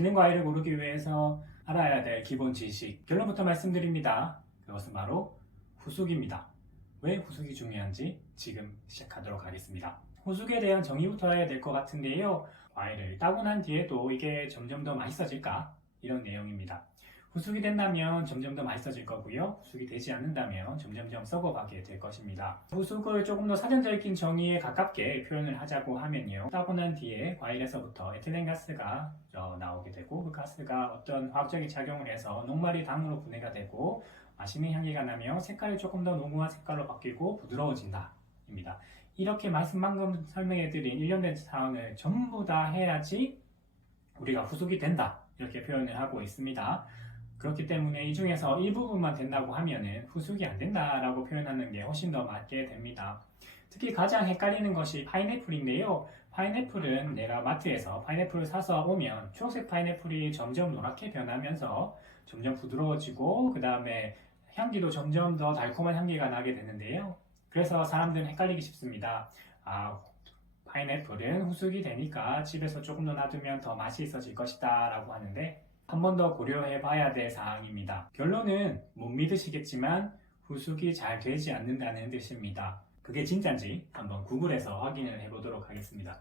맛있는 과일을 고르기 위해서 알아야 될 기본 지식. 결론부터 말씀드립니다. 그것은 바로 후숙입니다. 왜 후숙이 중요한지 지금 시작하도록 하겠습니다. 후숙에 대한 정의부터 해야 될 것 같은데요. 과일을 따고 난 뒤에도 이게 점점 더 맛있어질까? 이런 내용입니다. 후숙이 된다면 점점 더 맛있어질 거고요. 후숙이 되지 않는다면 점점점 썩어가게 될 것입니다. 후숙을 조금 더 사전적인 정의에 가깝게 표현을 하자고 하면요. 따고 난 뒤에 과일에서부터 에틸렌가스가 나오게 되고 그 가스가 어떤 화학적인 작용을 해서 녹말이 당으로 분해가 되고 맛있는 향기가 나며 색깔이 조금 더 농후한 색깔로 바뀌고 부드러워진다 입니다. 이렇게 방금 설명해드린 일련된 사항을 전부 다 해야지 우리가 후숙이 된다 이렇게 표현을 하고 있습니다. 그렇기 때문에 이 중에서 일부분만 된다고 하면은 후숙이 안 된다라고 표현하는 게 훨씬 더 맞게 됩니다. 특히 가장 헷갈리는 것이 파인애플인데요. 파인애플은 내가 마트에서 파인애플을 사서 오면 초록색 파인애플이 점점 노랗게 변하면서 점점 부드러워지고 그 다음에 향기도 점점 더 달콤한 향기가 나게 되는데요. 그래서 사람들은 헷갈리기 쉽습니다. 파인애플은 후숙이 되니까 집에서 조금 더 놔두면 더 맛이 있어질 것이다 라고 하는데 한 번 더 고려해 봐야 될 사항입니다. 결론은 못 믿으시겠지만 후숙이 잘 되지 않는다는 뜻입니다. 그게 진짜인지 한번 구글에서 확인을 해보도록 하겠습니다.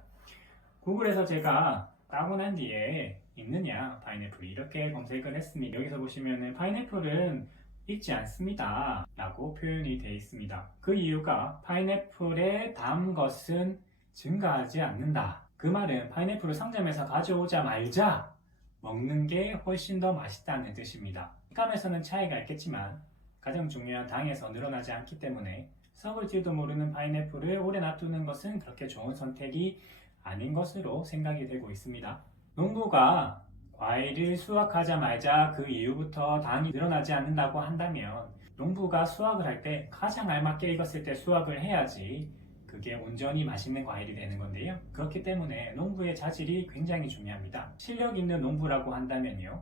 구글에서 제가 따고 난 뒤에 익느냐 파인애플이 이렇게 검색을 했습니다. 여기서 보시면은 파인애플은 익지 않습니다 라고 표현이 되어 있습니다. 그 이유가 파인애플에 단 것은 증가하지 않는다. 그 말은 파인애플을 상점에서 가져오자마자 먹는 게 훨씬 더 맛있다는 뜻입니다. 식감에서는 차이가 있겠지만 가장 중요한 당에서 늘어나지 않기 때문에 썩을지도 모르는 파인애플을 오래 놔두는 것은 그렇게 좋은 선택이 아닌 것으로 생각이 되고 있습니다. 농부가 과일을 수확하자마자 그 이후부터 당이 늘어나지 않는다고 한다면 농부가 수확을 할 때 가장 알맞게 익었을 때 수확을 해야지 그게 온전히 맛있는 과일이 되는 건데요. 그렇기 때문에 농부의 자질이 굉장히 중요합니다. 실력 있는 농부라고 한다면요.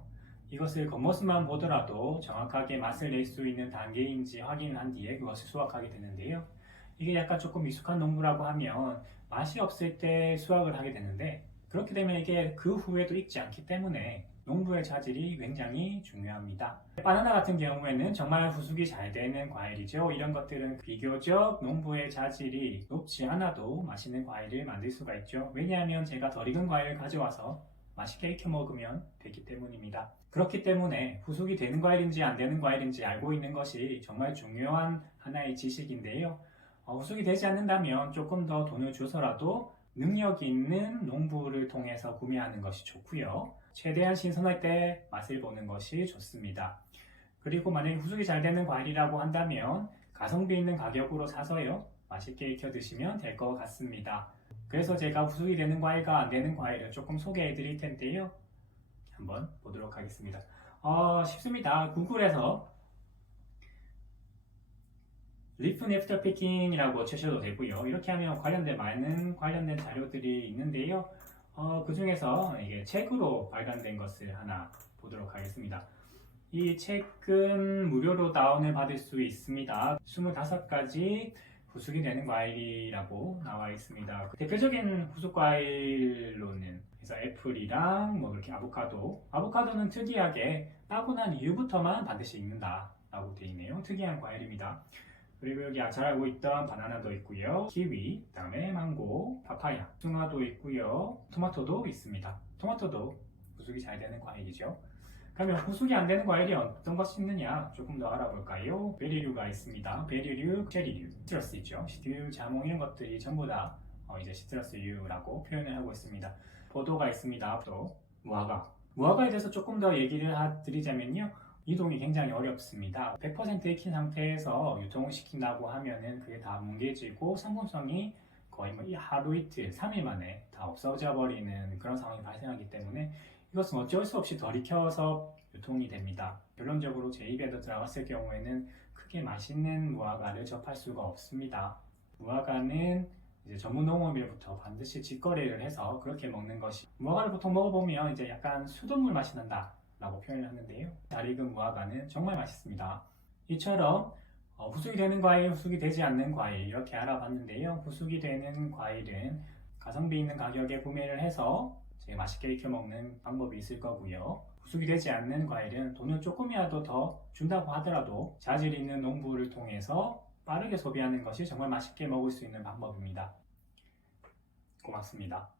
이것을 겉모습만 보더라도 정확하게 맛을 낼 수 있는 단계인지 확인을 한 뒤에 그것을 수확하게 되는데요. 이게 약간 조금 미숙한 농부라고 하면 맛이 없을 때 수확을 하게 되는데 그렇게 되면 이게 그 후에도 익지 않기 때문에 농부의 자질이 굉장히 중요합니다. 바나나 같은 경우에는 정말 후숙이 잘 되는 과일이죠. 이런 것들은 비교적 농부의 자질이 높지 않아도 맛있는 과일을 만들 수가 있죠. 왜냐하면 제가 덜 익은 과일을 가져와서 맛있게 익혀 먹으면 되기 때문입니다. 그렇기 때문에 후숙이 되는 과일인지 안 되는 과일인지 알고 있는 것이 정말 중요한 하나의 지식인데요. 후숙이 되지 않는다면 조금 더 돈을 주서라도 능력 있는 농부를 통해서 구매하는 것이 좋고요. 최대한 신선할 때 맛을 보는 것이 좋습니다. 그리고 만약에 후숙이 잘 되는 과일이라고 한다면 가성비 있는 가격으로 사서요. 맛있게 익혀 드시면 될 것 같습니다. 그래서 제가 후숙이 되는 과일과 안 되는 과일을 조금 소개해 드릴 텐데요. 한번 보도록 하겠습니다. 쉽습니다. 구글에서 리프 애프터 피킹이라고 치셔도 되고요. 이렇게 하면 많은 관련된 자료들이 있는데요. 그 중에서 이게 책으로 발간된 것을 하나 보도록 하겠습니다. 이 책은 무료로 다운을 받을 수 있습니다. 25가지 후숙이 되는 과일이라고 나와 있습니다. 대표적인 후숙 과일로는 그래서 애플이랑 이렇게 아보카도는 특이하게 따고 난 이후부터만 반드시 익는다 라고 되어 있네요. 특이한 과일입니다. 그리고 여기 잘 알고 있던 바나나도 있고요. 키위, 그 다음에 망고, 파파야, 숭아도 있고요. 토마토도 있습니다. 토마토도 후숙이 잘 되는 과일이죠. 그러면 후숙이 안 되는 과일이 어떤 것이 있느냐 조금 더 알아볼까요? 베리류가 있습니다. 베리류, 체리류, 시트러스 있죠. 시트류, 자몽 이런 것들이 전부 다 이제 시트러스류라고 표현을 하고 있습니다. 포도가 있습니다. 또 무화과에 대해서 조금 더 얘기를 드리자면요. 이동이 굉장히 어렵습니다. 100% 익힌 상태에서 유통을 시킨다고 하면은 그게 다 뭉개지고 상품성이 거의 하루 이틀, 3일 만에 다 없어져 버리는 그런 상황이 발생하기 때문에 이것은 어쩔 수 없이 덜 익혀서 유통이 됩니다. 결론적으로 제 입에 들어갔을 경우에는 크게 맛있는 무화과를 접할 수가 없습니다. 무화과는 이제 전문 농업일부터 반드시 직거래를 해서 그렇게 먹는 것이 무화과를 보통 먹어보면 이제 약간 수돗물 맛이 난다 라고 표현을 하는데요. 잘 익은 무화과는 정말 맛있습니다. 이처럼 후숙이 되는 과일, 후숙이 되지 않는 과일 이렇게 알아봤는데요. 후숙이 되는 과일은 가성비 있는 가격에 구매를 해서 되게 맛있게 익혀 먹는 방법이 있을 거고요. 후숙이 되지 않는 과일은 돈을 조금이라도 더 준다고 하더라도 자질 있는 농부를 통해서 빠르게 소비하는 것이 정말 맛있게 먹을 수 있는 방법입니다. 고맙습니다.